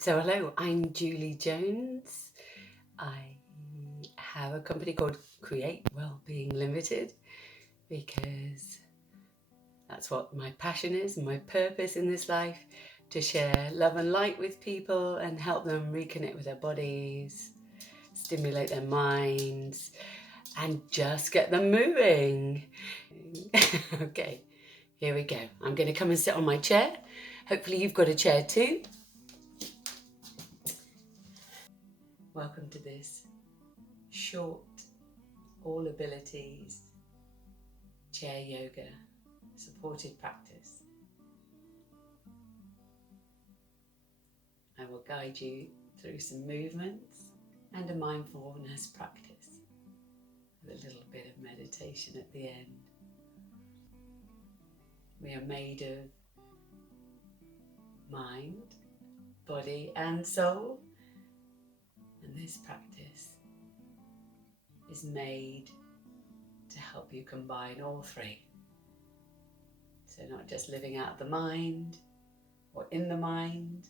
So hello, I'm Julie Jones. I have a company called Create Wellbeing Limited because that's what my passion is, my purpose in this life, to share love and light with people and help them reconnect with their bodies, stimulate their minds, and just get them moving. Okay, here we go. I'm going to come and sit on my chair. Hopefully you've got a chair too. Welcome to this short all abilities chair yoga supported practice. I will guide you through some movements and a mindfulness practice with a little bit of meditation at the end. We are made of mind, body and soul, and this practice is made to help you combine all three. So not just living out the mind or in the mind,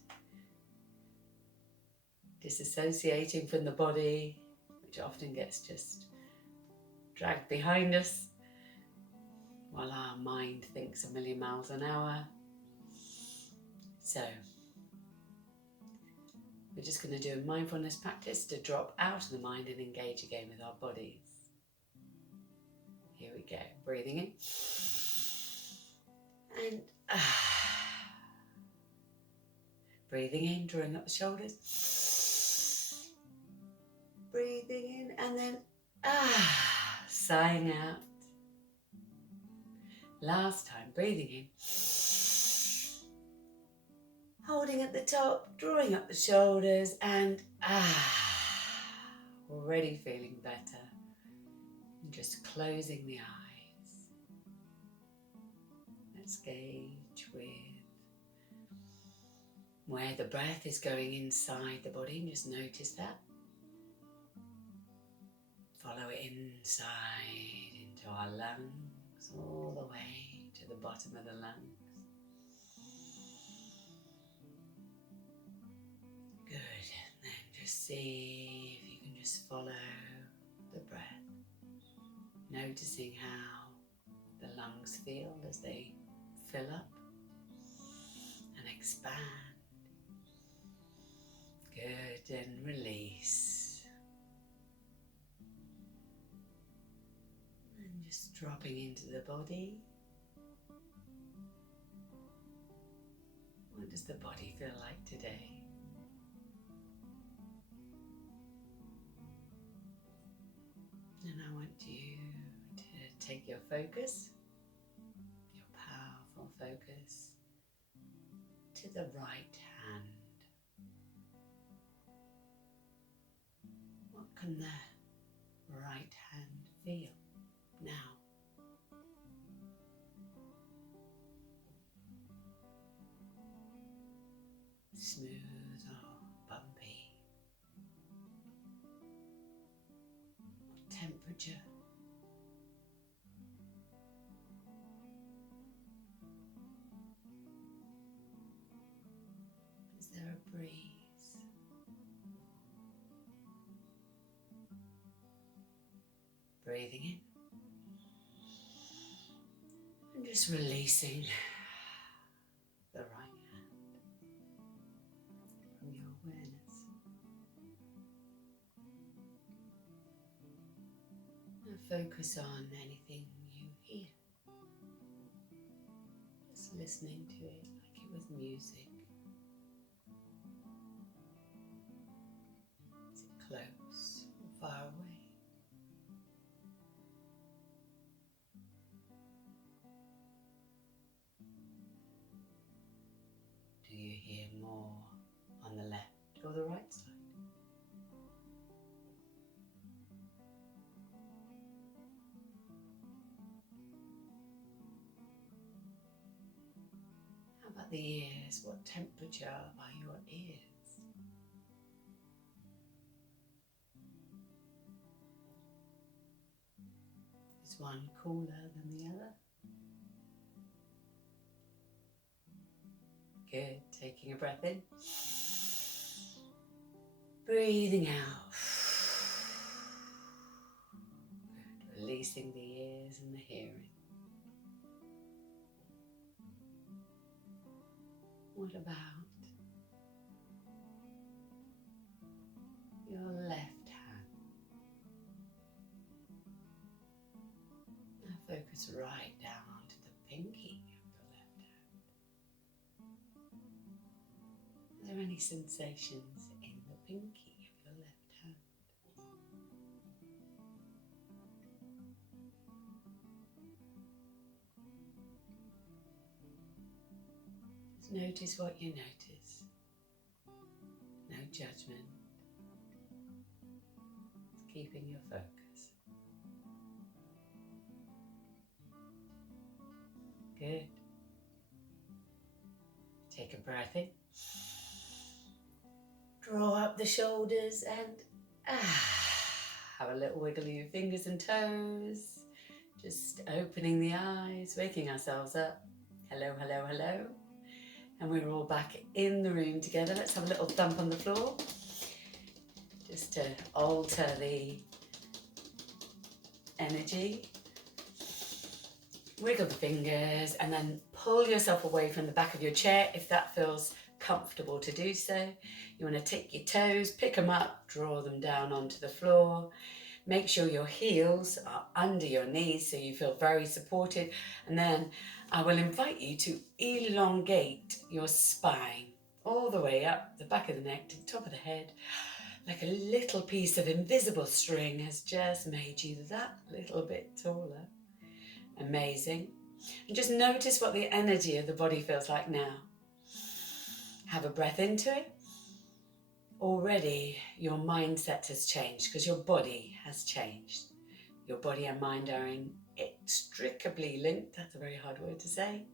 disassociating from the body, which often gets just dragged behind us while our mind thinks a million miles an hour. So we're just going to do a mindfulness practice to drop out of the mind and engage again with our bodies. Here we go. Breathing in and breathing in, drawing up the shoulders. Breathing in and then sighing out. Last time, breathing in, holding at the top, drawing up the shoulders, and already feeling better. And just closing the eyes. Let's gauge with where the breath is going inside the body, and just notice that. Follow it inside into our lungs, all the way to the bottom of the lungs. Good, and then just see if you can just follow the breath, noticing how the lungs feel as they fill up and expand. Good, and release. And just dropping into the body. What does the body feel like today? And I want you to take your focus, your powerful focus, to the right hand. What can the right hand feel now? Smooth or bumpy? What temperature? Is there a breeze? Breathing in and just releasing the right hand from your awareness. Now focus on anything you hear. Just listening to it like it was music. Is it close or far away? Do you hear more on the left or the right side? How about the ears? What temperature are your ears? Is one cooler than the other? Good. Taking a breath in Breathing out. Good. Releasing the ears and the hearing. What about your left hand? Now focus right down onto the pinky of your left hand. Are there any sensations in the pinky of your left hand? Just notice what you notice. No judgment. It's keeping your focus. Good. Take a breath in. Draw up the shoulders and have a little wiggle of your fingers and toes. Just opening the eyes, waking ourselves up. Hello, hello, hello. And we're all back in the room together. Let's have a little thump on the floor. Just to alter the energy. Wiggle the fingers and then pull yourself away from the back of your chair if that feels comfortable to do so. You want to take your toes, pick them up, draw them down onto the floor. Make sure your heels are under your knees so you feel very supported. And then I will invite you to elongate your spine all the way up the back of the neck to the top of the head. Like a little piece of invisible string has just made you that little bit taller. Amazing. And just notice what the energy of the body feels like now. Have a breath into it. Already your mindset has changed because your body has changed. Your body and mind are inextricably linked. That's a very hard word to say.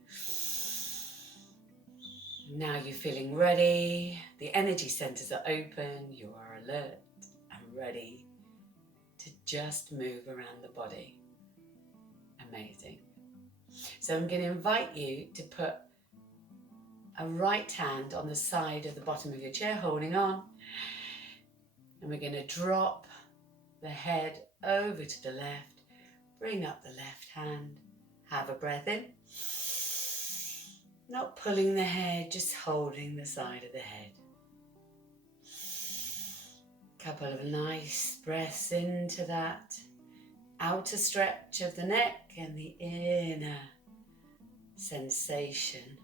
Now you're feeling ready. The energy centers are open. You are alert and ready to just move around the body. Amazing. So I'm going to invite you to put a right hand on the side of the bottom of your chair, holding on. And we're going to drop the head over to the left. Bring up the left hand. Have a breath in. Not pulling the head, just holding the side of the head. Couple of nice breaths into that outer stretch of the neck and the inner sensation.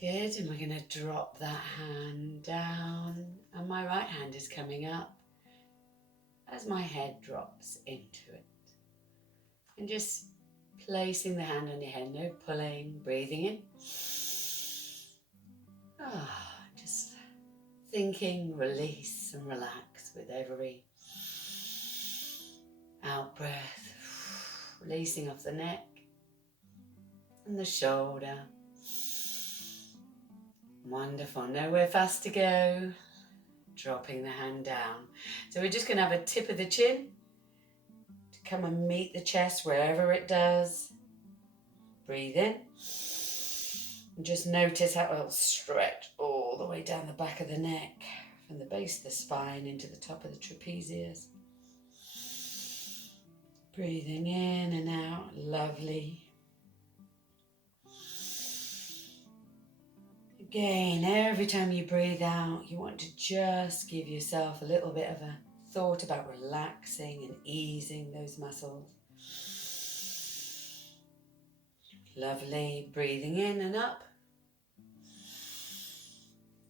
Good, and we're going to drop that hand down, and my right hand is coming up as my head drops into it. And just placing the hand on your head, no pulling, breathing in. Just thinking, release and relax with every out breath, releasing off the neck and the shoulder. Wonderful, nowhere fast to go. Dropping the hand down. So we're just going to have a tip of the chin to come and meet the chest wherever it does. Breathe in. And just notice how it'll stretch all the way down the back of the neck, from the base of the spine into the top of the trapezius. Breathing in and out, lovely. Again, every time you breathe out, you want to just give yourself a little bit of a thought about relaxing and easing those muscles. Lovely. Breathing in and up.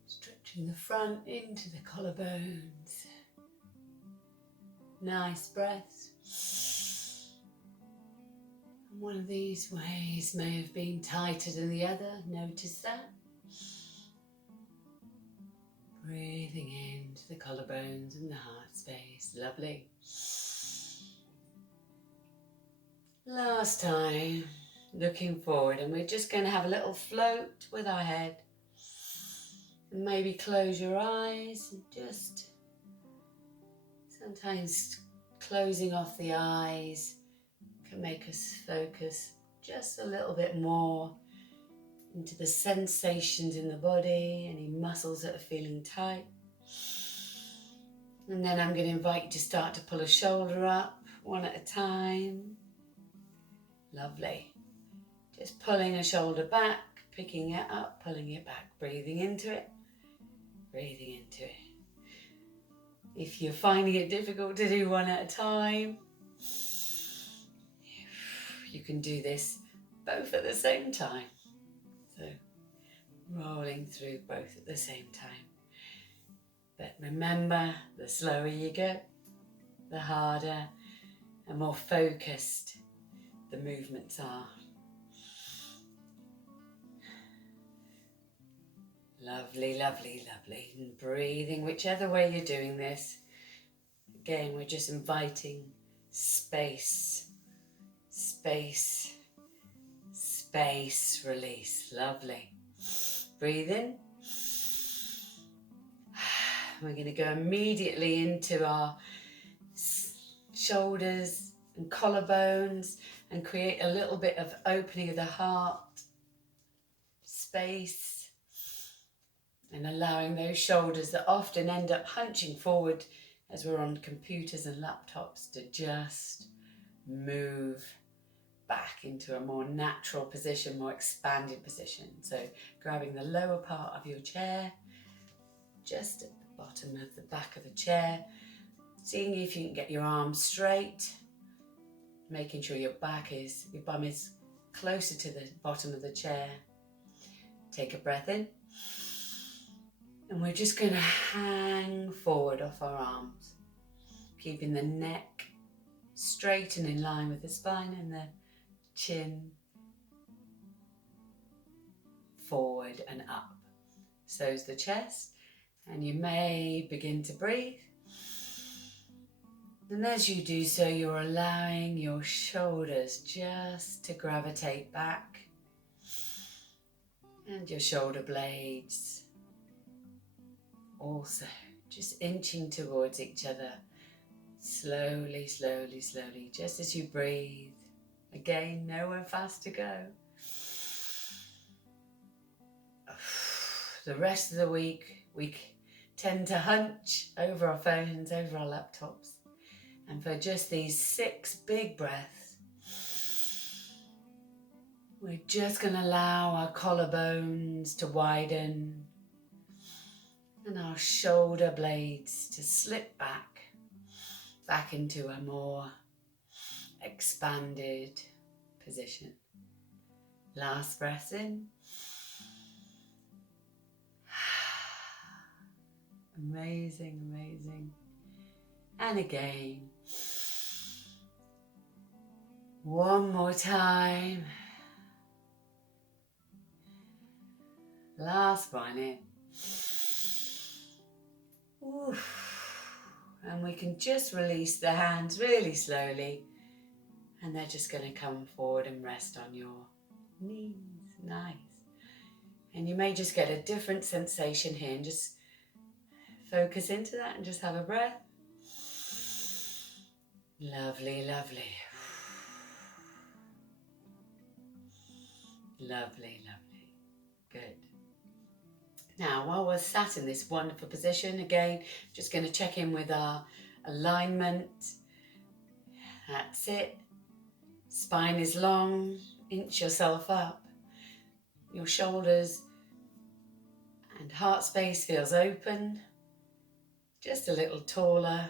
Stretching the front into the collarbones. Nice breaths. And one of these ways may have been tighter than the other. Notice that. Breathing into the collarbones and the heart space. Lovely. Last time, looking forward, and we're just going to have a little float with our head. And maybe close your eyes and just sometimes closing off the eyes can make us focus just a little bit more into the sensations in the body, any muscles that are feeling tight. And then I'm going to invite you to start to pull a shoulder up, one at a time. Lovely. Just pulling a shoulder back, picking it up, pulling it back, breathing into it, breathing into it. If you're finding it difficult to do one at a time, you can do this both at the same time. So rolling through both at the same time. But remember, the slower you go, the harder and more focused the movements are. Lovely, lovely, lovely. And breathing whichever way you're doing this. Again, we're just inviting space, space, space, release. Lovely. Breathe in. We're going to go immediately into our shoulders and collarbones and create a little bit of opening of the heart, space, and allowing those shoulders that often end up hunching forward as we're on computers and laptops to just move back into a more natural position, more expanded position. So grabbing the lower part of your chair, just at the bottom of the back of the chair, seeing if you can get your arms straight, making sure your bum is closer to the bottom of the chair. Take a breath in. And we're just going to hang forward off our arms, keeping the neck straight and in line with the spine and the chin forward and up. So's the chest. And you may begin to breathe. And as you do so, you're allowing your shoulders just to gravitate back. And your shoulder blades also just inching towards each other. Slowly, slowly, slowly, just as you breathe. Again, nowhere fast to go. The rest of the week, we tend to hunch over our phones, over our laptops. And for just these 6 big breaths, we're just going to allow our collarbones to widen and our shoulder blades to slip back into a more expanded position. Last breath in. Amazing, amazing. And again. One more time. Last one in. Oof. And we can just release the hands really slowly. And they're just going to come forward and rest on your knees. Nice. And you may just get a different sensation here and just focus into that and just have a breath. Lovely, lovely. Lovely, lovely. Good. Now, while we're sat in this wonderful position, again, just going to check in with our alignment. That's it. Spine is long. Inch yourself up. Your shoulders and heart space feels open. Just a little taller.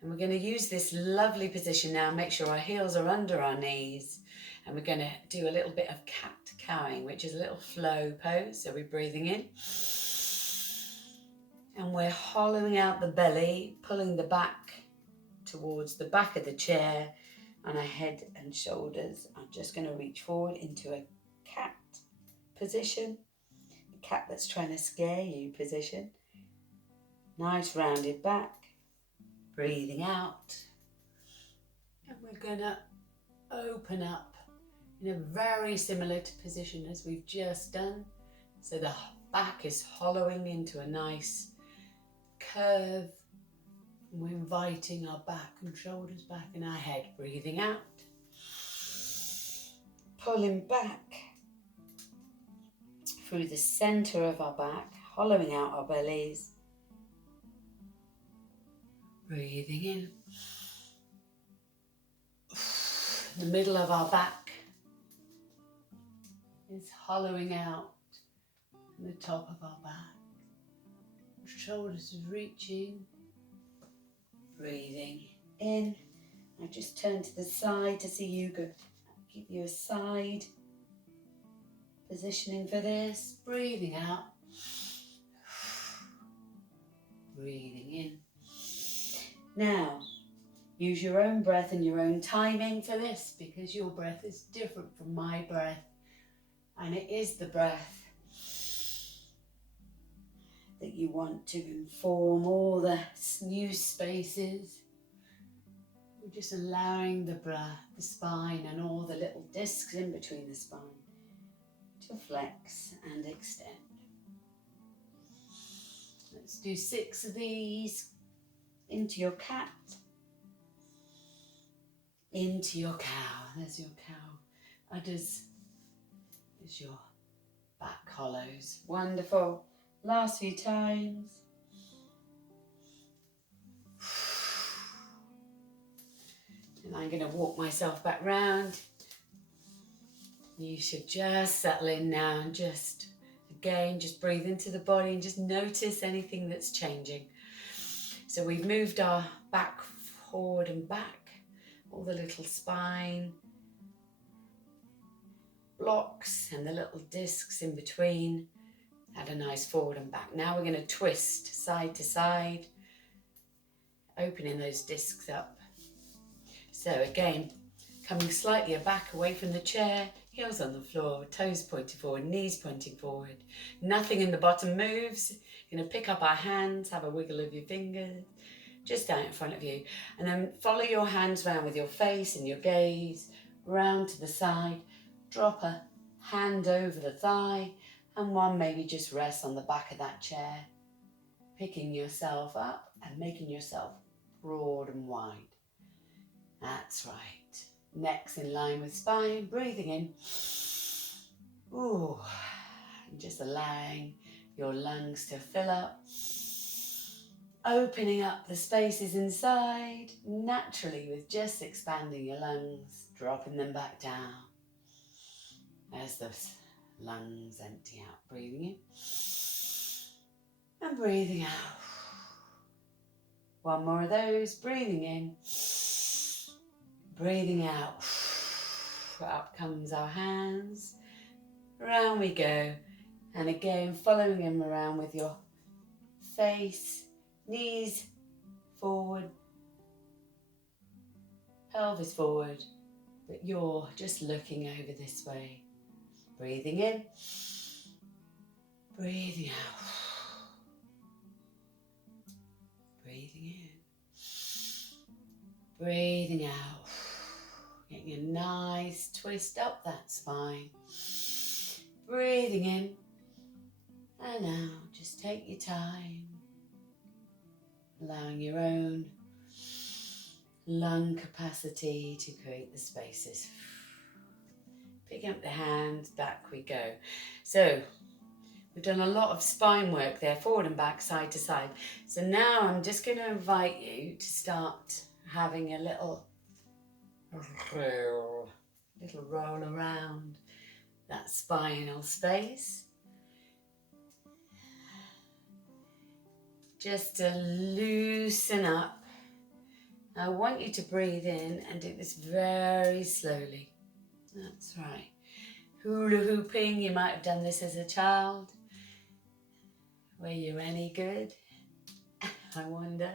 And we're going to use this lovely position now. Make sure our heels are under our knees. And we're going to do a little bit of cat cowing, which is a little flow pose. So we're breathing in. And we're hollowing out the belly, pulling the back towards the back of the chair. And our head and shoulders are just going to reach forward into a cat position. The cat that's trying to scare you position. Nice rounded back. Breathing out. And we're going to open up in a very similar position as we've just done. So the back is hollowing into a nice curve. And we're inviting our back and shoulders back and our head. Breathing out. Pulling back. through the centre of our back, hollowing out our bellies. Breathing in. The middle of our back is hollowing out, and the top of our back. Shoulders are reaching. Breathing in. I just turn to the side to see you go. Give you a side positioning for this. Breathing out. Breathing in. Now, use your own breath and your own timing for this, because your breath is different from my breath. And it is the breath that you want to inform all the new spaces. We're just allowing the breath, the spine and all the little discs in between the spine to flex and extend. Let's do 6 of these. Into your cat. Into your cow. There's your cow. Udders is your back hollows. Wonderful. Last few times. And I'm going to walk myself back round. You should just settle in now and just breathe into the body and just notice anything that's changing. So we've moved our back forward and back, all the little spine blocks and the little discs in between. Had a nice forward and back. Now we're going to twist side to side, opening those discs up. So again, coming slightly back away from the chair, heels on the floor, toes pointing forward, knees pointing forward. Nothing in the bottom moves. You're going to pick up our hands, have a wiggle of your fingers, just out in front of you. And then follow your hands round with your face and your gaze, round to the side. Drop a hand over the thigh, and one maybe just rests on the back of that chair, picking yourself up and making yourself broad and wide. That's right. Neck's in line with spine, breathing in. Ooh, and just allowing your lungs to fill up. Opening up the spaces inside, naturally with just expanding your lungs, dropping them back down as the lungs empty out. Breathing in and breathing out. One more of those. Breathing in, breathing out. Up comes our hands. Around we go. And again, following them around with your face, knees forward, pelvis forward, but you're just looking over this way. Breathing in, breathing out, breathing in, breathing out, getting a nice twist up that spine. Breathing in, and now just take your time, allowing your own lung capacity to create the spaces. Picking up the hands, back we go. So we've done a lot of spine work there, forward and back, side to side. So now I'm just going to invite you to start having a little roll around that spinal space. Just to loosen up. I want you to breathe in and do this very slowly. That's right. Hula hooping, you might have done this as a child. Were you any good? I wonder.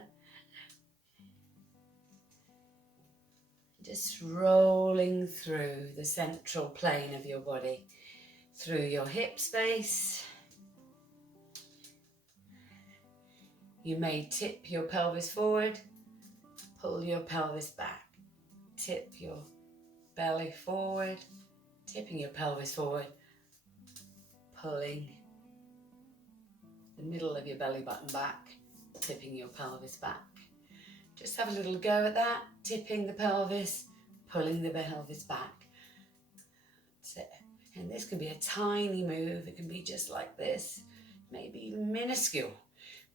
Just rolling through the central plane of your body, through your hip space. You may tip your pelvis forward, pull your pelvis back, tip your belly forward, tipping your pelvis forward, pulling the middle of your belly button back, tipping your pelvis back. Just have a little go at that, tipping the pelvis, pulling the pelvis back. That's it. And this can be a tiny move. It can be just like this, maybe even minuscule.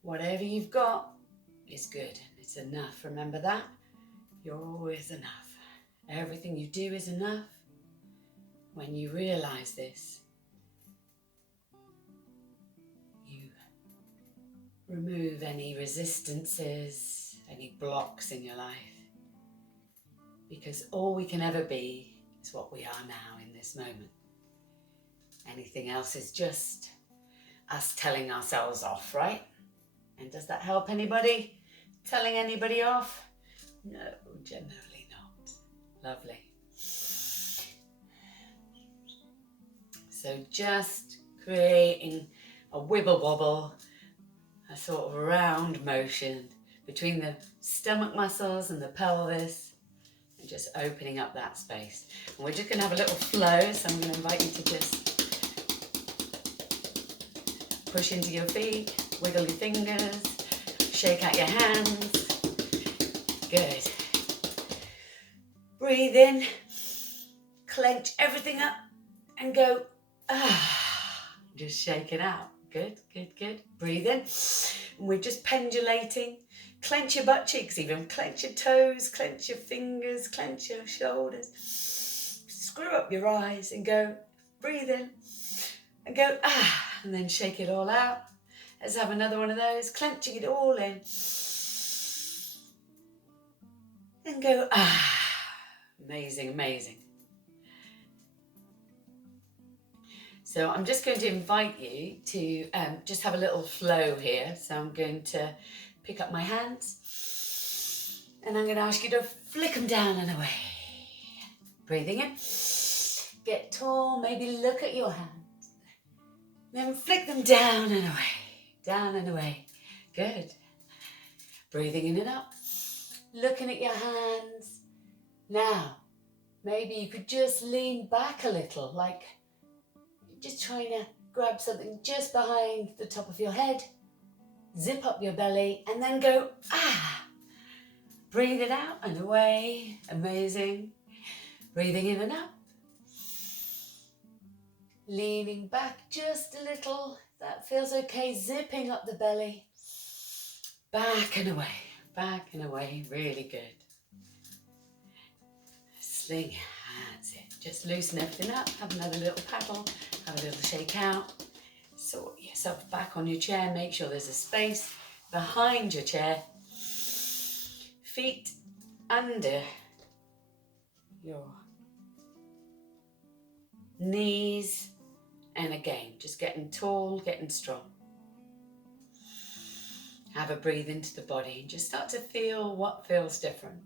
Whatever you've got is good. It's enough. Remember that? You're always enough. Everything you do is enough. When you realize this, you remove any resistances, any blocks in your life. Because all we can ever be is what we are now in this moment. Anything else is just us telling ourselves off, right? And does that help anybody? Telling anybody off? No, generally not. Lovely. So just creating a wibble wobble, a sort of round motion between the stomach muscles and the pelvis, and just opening up that space. And we're just going to have a little flow, so I'm going to invite you to just push into your feet, wiggle your fingers, shake out your hands. Good. Breathe in, clench everything up and go, just shake it out. Good, good, good. Breathe in. And we're just pendulating. Clench your butt cheeks even. Clench your toes, clench your fingers, clench your shoulders. Screw up your eyes and go, breathe in and go, and then shake it all out. Let's have another one of those, clenching it all in. And go, amazing, amazing. So I'm just going to invite you to just have a little flow here. So I'm going to pick up my hands and I'm going to ask you to flick them down and away. Breathing in, get tall, maybe look at your hands. Then flick them down and away, down and away. Good. Breathing in and up, looking at your hands. Now, maybe you could just lean back a little, like just trying to grab something just behind the top of your head. Zip up your belly and then go, Breathe it out and away. Amazing. Breathing in and up. Leaning back just a little. That feels okay. Zipping up the belly. Back and away. Back and away. Really good. Sling. That's it. Just loosen everything up. Have another little paddle. Have a little shake out. Sort yourself back on your chair. Make sure there's a space behind your chair. Feet under your knees. And again, just getting tall, getting strong. Have a breathe into the body and just start to feel what feels different.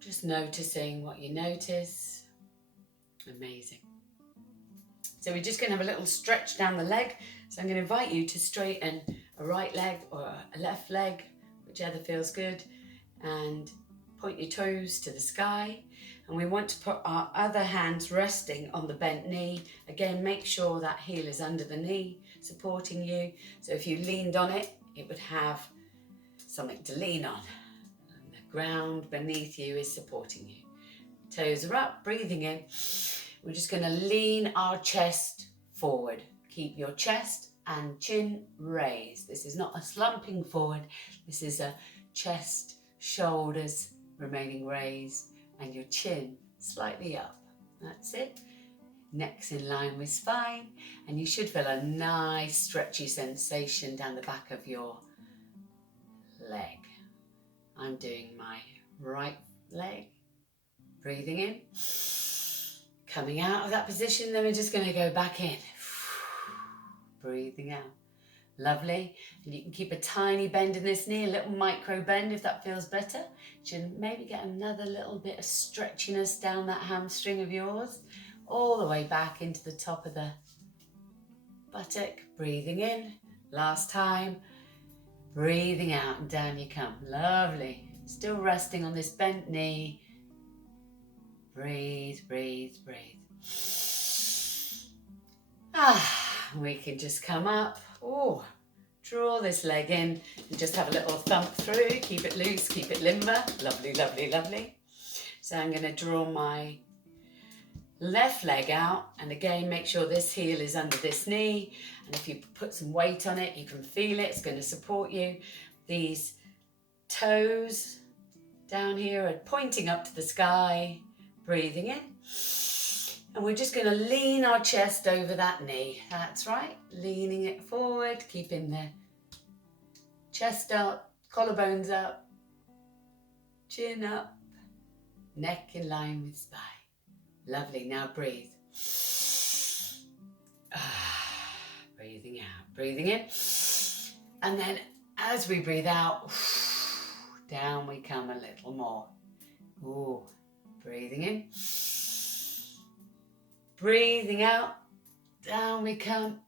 Just noticing what you notice. Amazing. So we're just going to have a little stretch down the leg. So I'm going to invite you to straighten a right leg or a left leg, whichever feels good, and point your toes to the sky. And we want to put our other hands resting on the bent knee. Again, make sure that heel is under the knee, supporting you. So if you leaned on it, it would have something to lean on. And the ground beneath you is supporting you. Toes are up, breathing in. We're just going to lean our chest forward. Keep your chest and chin raised. This is not a slumping forward. This is a chest, shoulders remaining raised and your chin slightly up. That's it. Neck's in line with spine and you should feel a nice stretchy sensation down the back of your leg. I'm doing my right leg. Breathing in. Coming out of that position, then we're just going to go back in. Breathing out. Lovely. And you can keep a tiny bend in this knee, a little micro bend if that feels better. You should maybe get another little bit of stretchiness down that hamstring of yours, all the way back into the top of the buttock. Breathing in. Last time. Breathing out and down you come. Lovely. Still resting on this bent knee. Breathe, breathe, breathe. We can just come up. Draw this leg in and just have a little thump through. Keep it loose, keep it limber. Lovely, lovely, lovely. So I'm going to draw my Left leg out, and again, make sure this heel is under this knee. And if you put some weight on it, you can feel it. It's going to support you. These toes down here are pointing up to the sky. Breathing in. And we're just going to lean our chest over that knee. That's right. Leaning it forward, keeping the chest up, collarbones up, chin up, neck in line with spine. Lovely. Now breathe. Breathing out, breathing in. And then as we breathe out, down we come a little more. Ooh, breathing in. Breathing out, down we come.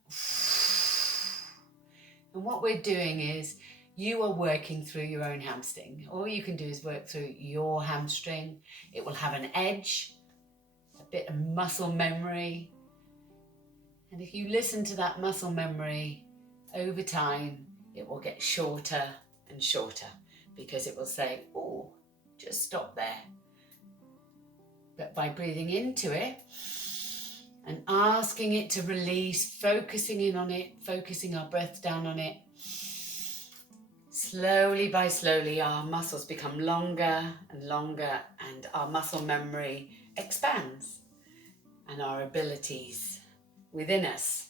And what we're doing is you are working through your own hamstring. All you can do is work through your hamstring. It will have an edge, a bit of muscle memory. And if you listen to that muscle memory over time, it will get shorter and shorter because it will say, oh, just stop there. But by breathing into it and asking it to release, focusing in on it, focusing our breath down on it, slowly by slowly, our muscles become longer and longer, and our muscle memory expands, and our abilities within us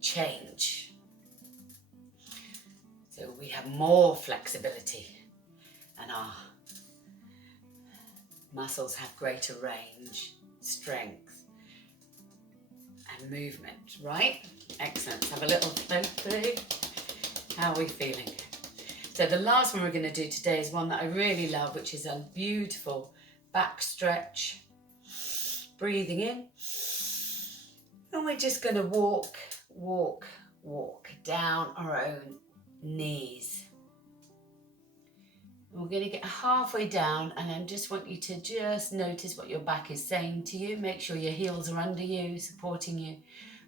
change. So we have more flexibility, and our muscles have greater range, strength, and movement, right? Excellent. Let's have a little float through. How are we feeling? So the last one we're going to do today is one that I really love, which is a beautiful back stretch. Breathing in. And we're just going to walk down our own knees. And we're going to get halfway down, and I just want you to just notice what your back is saying to you. Make sure your heels are under you, supporting you.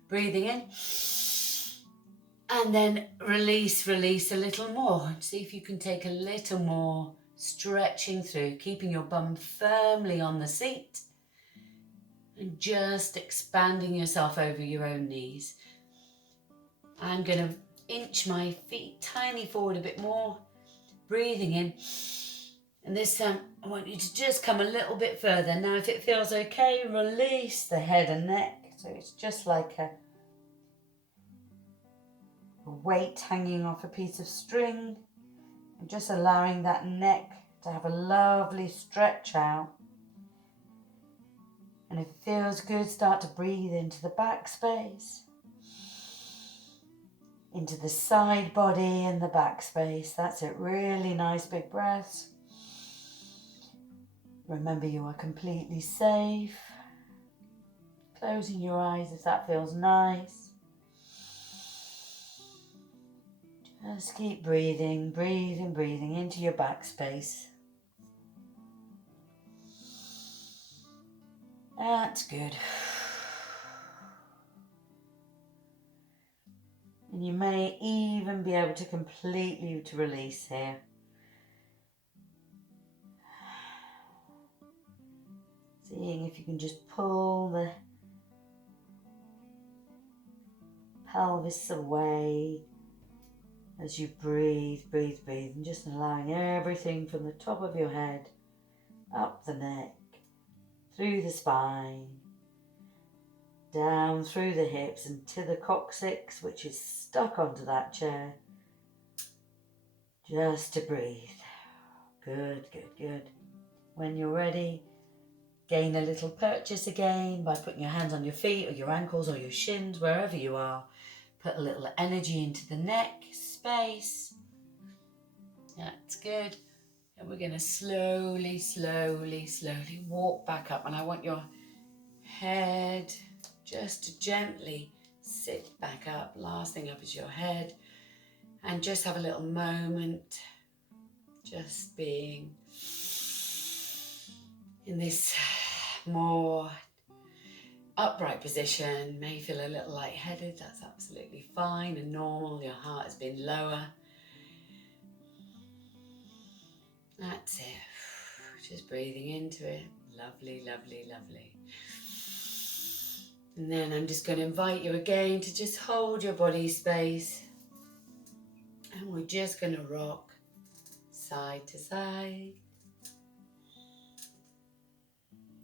Breathing in. And then release a little more. See if you can take a little more stretching through, keeping your bum firmly on the seat and just expanding yourself over your own knees. I'm going to inch my feet tiny forward a bit more, breathing in. And this time I want you to just come a little bit further. Now if it feels okay, release the head and neck. So it's just like a weight hanging off a piece of string, and just allowing that neck to have a lovely stretch out. And if it feels good, start to breathe into the back space, into the side body and the back space. That's it. Really nice big breaths. Remember, you are completely safe. Closing your eyes if that feels nice. Just keep breathing into your back space. That's good. And you may even be able to completely release here. Seeing if you can just pull the pelvis away as you breathe, and just allowing everything from the top of your head, up the neck, through the spine, down through the hips and to the coccyx, which is stuck onto that chair, just to breathe. Good. When you're ready, gain a little purchase again by putting your hands on your feet or your ankles or your shins, wherever you are. Put a little energy into the neck space. That's good. And we're going to slowly walk back up. And I want your head just to gently sit back up. Last thing up is your head. And just have a little moment just being in this more upright position. May feel a little lightheaded. That's absolutely fine and normal. Your heart has been lower. That's it. Just breathing into it, Lovely, lovely, lovely. And then I'm just going to invite you again to just hold your body space. And we're just going to rock side to side.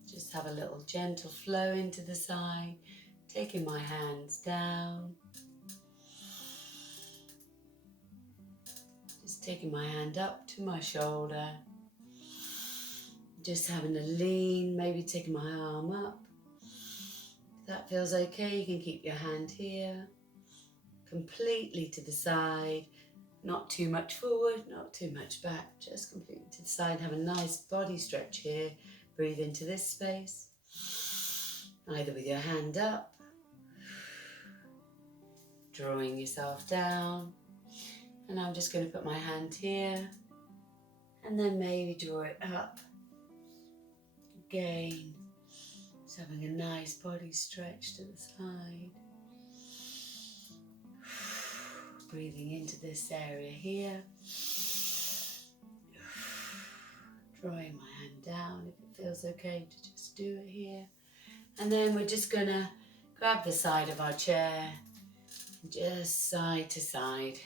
Just have a little gentle flow into the side, taking my hands down. Just taking my hand up to my shoulder. Just having a lean, maybe taking my arm up. If that feels okay, you can keep your hand here. Completely to the side. Not too much forward, not too much back. Just completely to the side. Have a nice body stretch here. Breathe into this space. Either with your hand up, drawing yourself down. And I'm just going to put my hand here. And then maybe draw it up. Again, just having a nice body stretch to the side. Breathing into this area here. Drawing my hand down if it feels okay to just do it here. And then we're just going to grab the side of our chair, just side to side.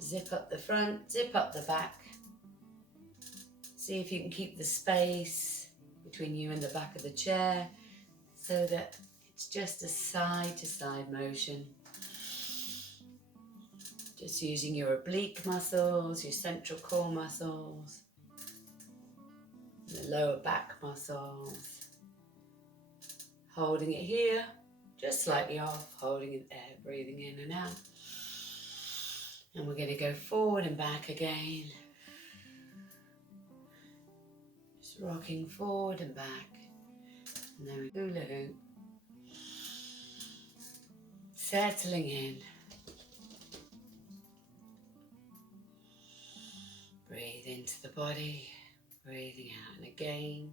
Zip up the front, zip up the back. See if you can keep the space between you and the back of the chair so that it's just a side to side motion. Just using your oblique muscles, your central core muscles, the lower back muscles. Holding it here, just slightly off, holding it there, breathing in and out. And we're going to go forward and back again. Just rocking forward and back. And then we hula hoop. Settling in. Breathe into the body, breathing out. And again,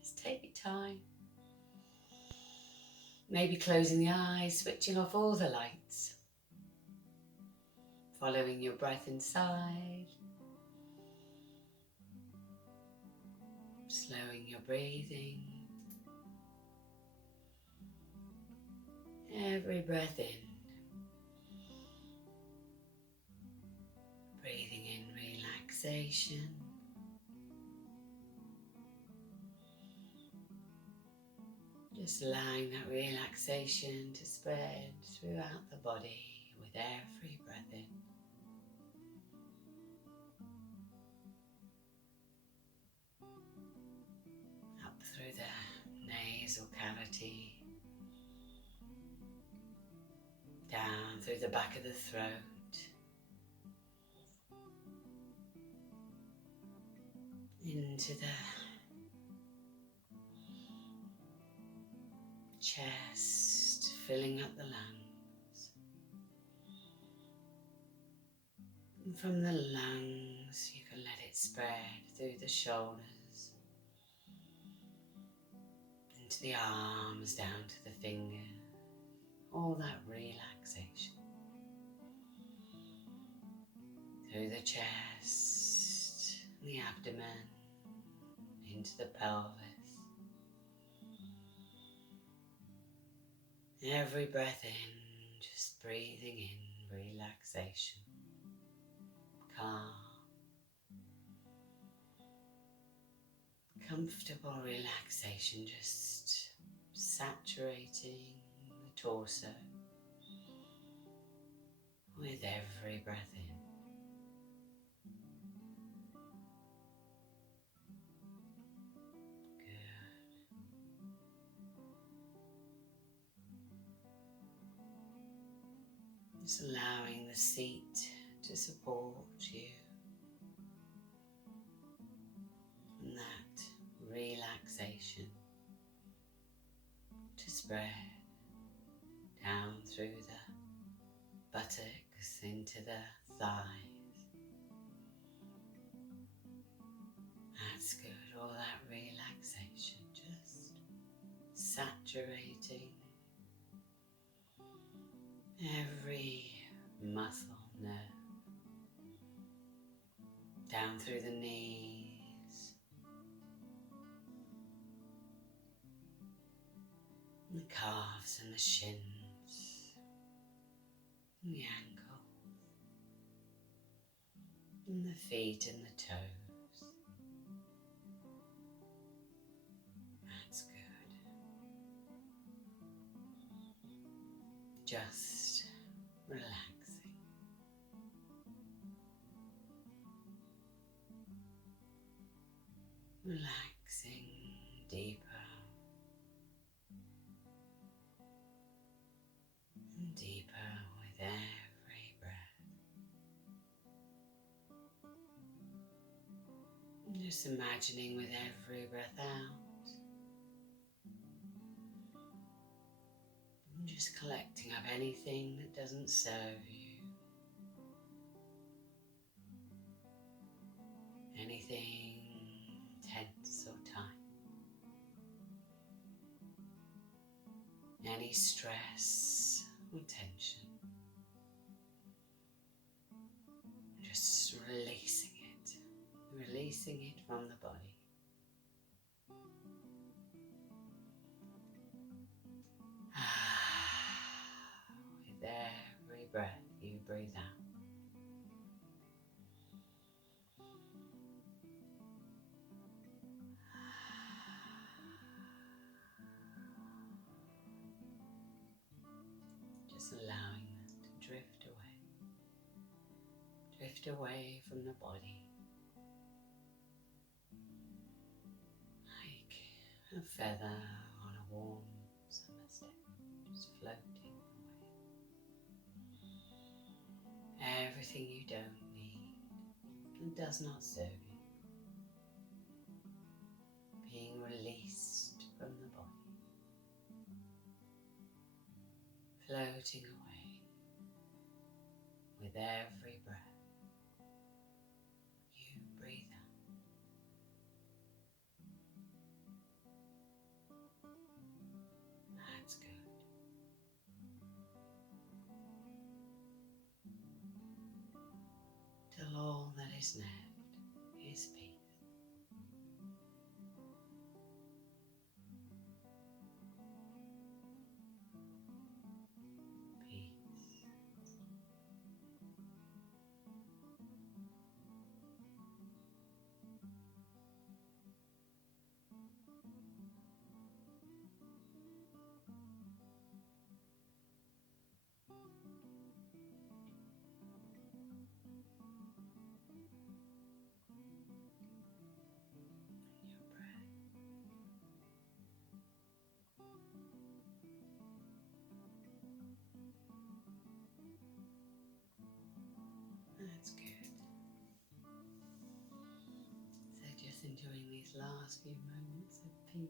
just take your time. Maybe closing the eyes, switching off all the lights. Following your breath inside. Slowing your breathing. Every breath in. Breathing in relaxation. Just allowing that relaxation to spread throughout the body with every breath in. Up through the nasal cavity. Down through the back of the throat. Into the chest, filling up the lungs. And from the lungs, you can let it spread through the shoulders, into the arms, down to the fingers. All that relaxation. Through the chest, the abdomen, into the pelvis. Every breath in, just breathing in relaxation, calm, comfortable relaxation, just saturating the torso with every breath in. Just allowing the seat to support you and that relaxation to spread down through the buttocks into the thighs. That's good, all that relaxation just saturating every muscle, nerve, down through the knees, calves and the shins, and the ankles, and the feet and the toes. That's good. Just relaxing. Relaxing deeper and deeper with every breath. And just imagining with every breath out, and just collecting up anything that doesn't serve you, anything tense or tight, any stress or tension. Just releasing it from the body. With every breath you breathe out, just allowing them to drift away from the body, like a feather on a warm summer's day, just floating away. Everything you don't need and does not serve you, being released from the body, floating away with every breath you breathe out. That's good. Till all that is left is peace. Peace. Your breath. That's good. So just enjoying these last few moments of peace.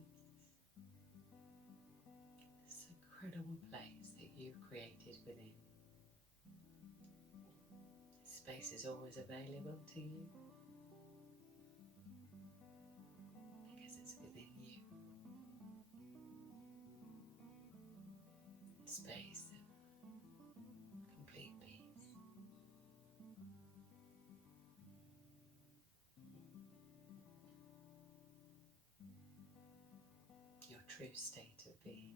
This incredible place that you've created within. This space is always available to you because it's within you. Space of complete peace. Your true state of being.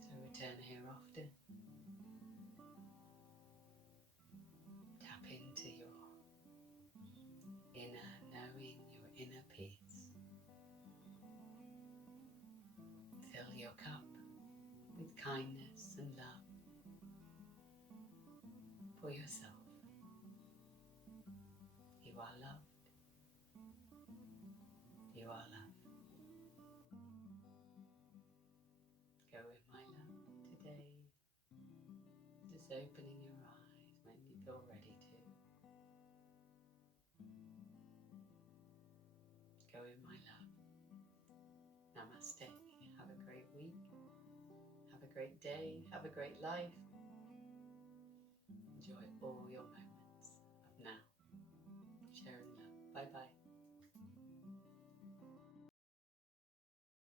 So return here often. Tap into your inner knowing, your inner peace. Fill your cup with kindness and love for yourself. You are loved. You are loved. Go with my love today. Just opening your eyes when you feel ready to. Go with my love. Namaste. Have a great week. Have a great day. Have a great life. Enjoy all your moments of now. Sharing love. Bye bye.